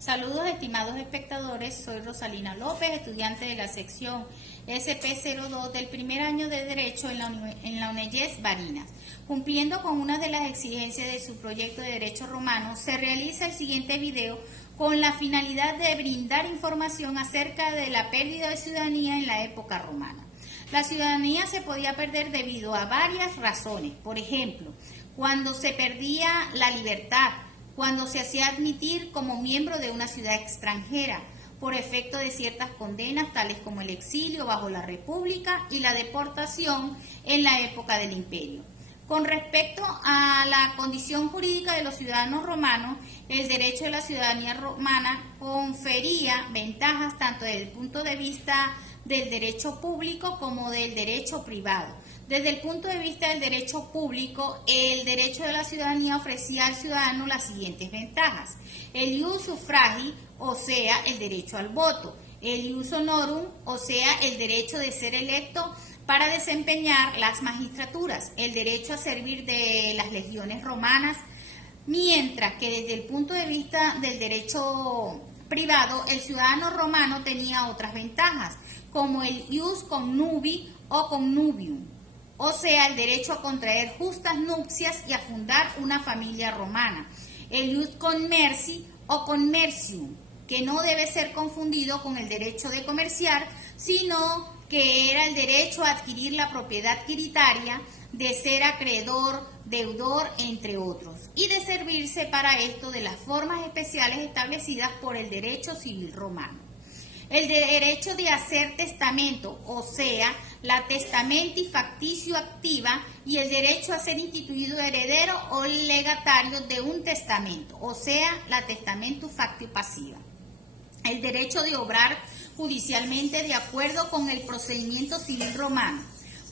Saludos estimados espectadores, soy Rosalina López, estudiante de la sección SP02 del primer año de Derecho en la UNEYES Barinas. Cumpliendo con una de las exigencias de su proyecto de Derecho Romano, se realiza el siguiente video con la finalidad de brindar información acerca de la pérdida de ciudadanía en la época romana. La ciudadanía se podía perder debido a varias razones, por ejemplo, cuando se perdía la libertad, cuando se hacía admitir como miembro de una ciudad extranjera, por efecto de ciertas condenas tales como el exilio bajo la República y la deportación en la época del Imperio. Con respecto a la condición jurídica de los ciudadanos romanos, el derecho de la ciudadanía romana confería ventajas tanto desde el punto de vista del derecho público como del derecho privado. Desde el punto de vista del derecho público, el derecho de la ciudadanía ofrecía al ciudadano las siguientes ventajas: el ius suffragii, o sea, el derecho al voto; el ius honorum, o sea, el derecho de ser electo para desempeñar las magistraturas; el derecho a servir de las legiones romanas; mientras que desde el punto de vista del derecho privado, el ciudadano romano tenía otras ventajas, como el ius connubii o connubium, o sea, el derecho a contraer justas nupcias y a fundar una familia romana; el ius commercii o commercium, que no debe ser confundido con el derecho de comerciar, sino que era el derecho a adquirir la propiedad quiritaria, de ser acreedor, deudor, entre otros, y de servirse para esto de las formas especiales establecidas por el derecho civil romano. El derecho de hacer testamento, o sea, la testamenti factitio activa, y el derecho a ser instituido heredero o legatario de un testamento, o sea, la testamentum factio passiva. El derecho de obrar judicialmente de acuerdo con el procedimiento civil romano.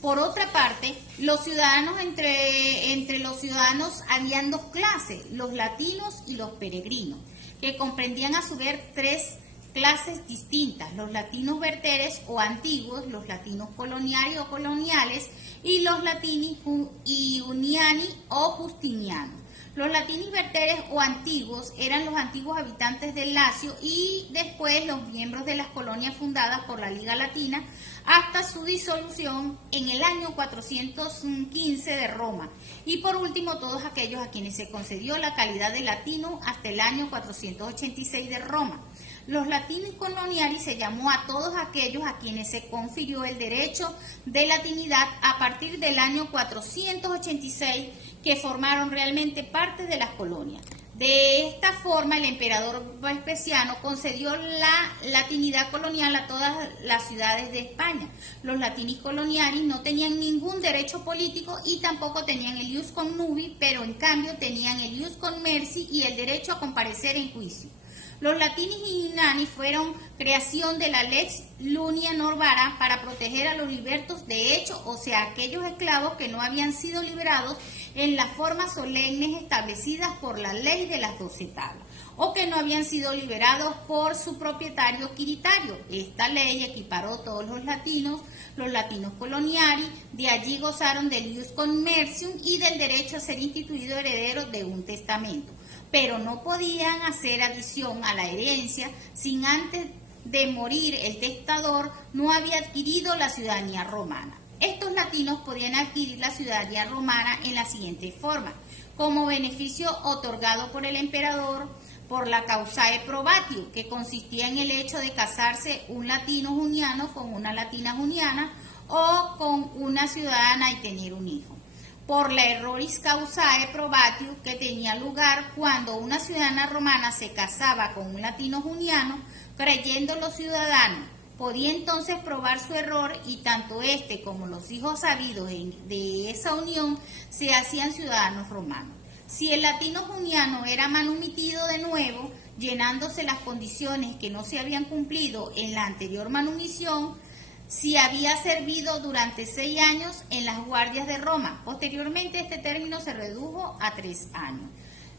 Por otra parte, los ciudadanos entre los ciudadanos habían dos clases, los latinos y los peregrinos, que comprendían a su vez tres clases distintas: los latinos verteres o antiguos, los latinos coloniari o coloniales, y los latini iuniani o justinianos. Los latinos verteres o antiguos eran los antiguos habitantes del Lacio y después los miembros de las colonias fundadas por la Liga Latina hasta su disolución en el año 415 de Roma. Y por último, todos aquellos a quienes se concedió la calidad de latino hasta el año 486 de Roma. Los latinos coloniari se llamó a todos aquellos a quienes se confirió el derecho de latinidad a partir del año 486, que formaron realmente parte de las colonias. De esta forma, el emperador Vespasiano concedió la latinidad colonial a todas las ciudades de España. Los latinis coloniaris no tenían ningún derecho político y tampoco tenían el ius connubii, pero en cambio tenían el ius commercii y el derecho a comparecer en juicio. Los latinis iuniani fueron creación de la Lex Iunia Novara para proteger a los libertos de hecho, o sea, aquellos esclavos que no habían sido liberados en las formas solemnes establecidas por la ley de las 12 tablas, o que no habían sido liberados por su propietario quiritario. Esta ley equiparó todos los latinos coloniari, de allí gozaron del ius commercium y del derecho a ser instituido heredero de un testamento, pero no podían hacer adición a la herencia sin antes de morir el testador no había adquirido la ciudadanía romana. Estos latinos podían adquirir la ciudadanía romana en la siguiente forma: como beneficio otorgado por el emperador por la causae probatio, que consistía en el hecho de casarse un latino juniano con una latina juniana o con una ciudadana y tener un hijo; por la erroris causae probatio, que tenía lugar cuando una ciudadana romana se casaba con un latino juniano, creyéndolo ciudadano. Podía entonces probar su error y tanto éste como los hijos habidos de esa unión se hacían ciudadanos romanos. Si el latino juniano era manumitido de nuevo, llenándose las condiciones que no se habían cumplido en la anterior manumisión, si había servido durante 6 años en las guardias de Roma. Posteriormente este término se redujo a 3 años.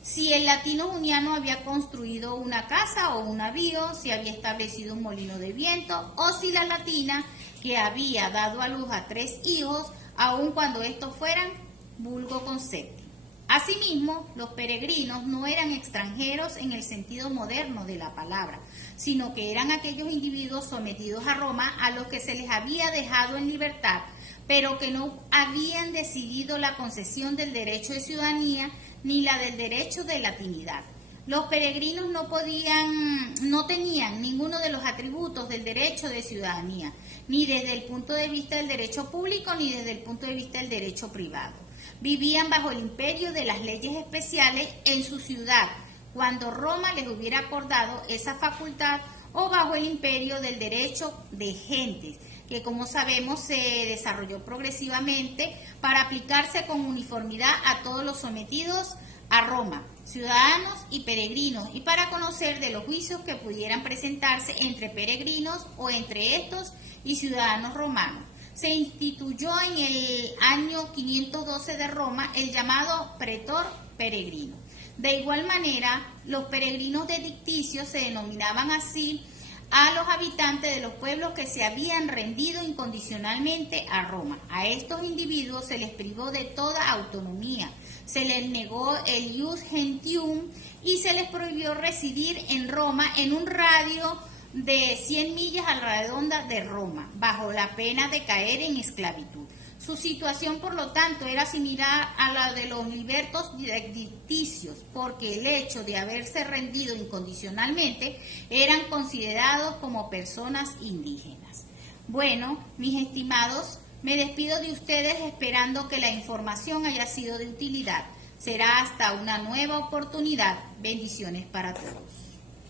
Si el latino juniano había construido una casa o un navío, si había establecido un molino de viento, o si la latina que había dado a luz a 3 hijos, aun cuando estos fueran vulgo concepti. Asimismo, los peregrinos no eran extranjeros en el sentido moderno de la palabra, sino que eran aquellos individuos sometidos a Roma a los que se les había dejado en libertad, pero que no habían decidido la concesión del derecho de ciudadanía ni la del derecho de latinidad. Los peregrinos no tenían ninguno de los atributos del derecho de ciudadanía, ni desde el punto de vista del derecho público ni desde el punto de vista del derecho privado. Vivían bajo el imperio de las leyes especiales en su ciudad, cuando Roma les hubiera acordado esa facultad, o bajo el imperio del derecho de gentes, que como sabemos se desarrolló progresivamente para aplicarse con uniformidad a todos los sometidos a Roma, ciudadanos y peregrinos, y para conocer de los juicios que pudieran presentarse entre peregrinos o entre estos y ciudadanos romanos. Se instituyó en el año 512 de Roma el llamado pretor peregrino. De igual manera, los peregrinos dedicticios se denominaban así a los habitantes de los pueblos que se habían rendido incondicionalmente a Roma. A estos individuos se les privó de toda autonomía, se les negó el ius gentium y se les prohibió residir en Roma en un radio de 100 millas a la redonda de Roma, bajo la pena de caer en esclavitud. Su situación, por lo tanto, era similar a la de los libertos dedicticios, porque el hecho de haberse rendido incondicionalmente eran considerados como personas indígenas. Bueno, mis estimados, me despido de ustedes esperando que la información haya sido de utilidad. Será hasta una nueva oportunidad. Bendiciones para todos.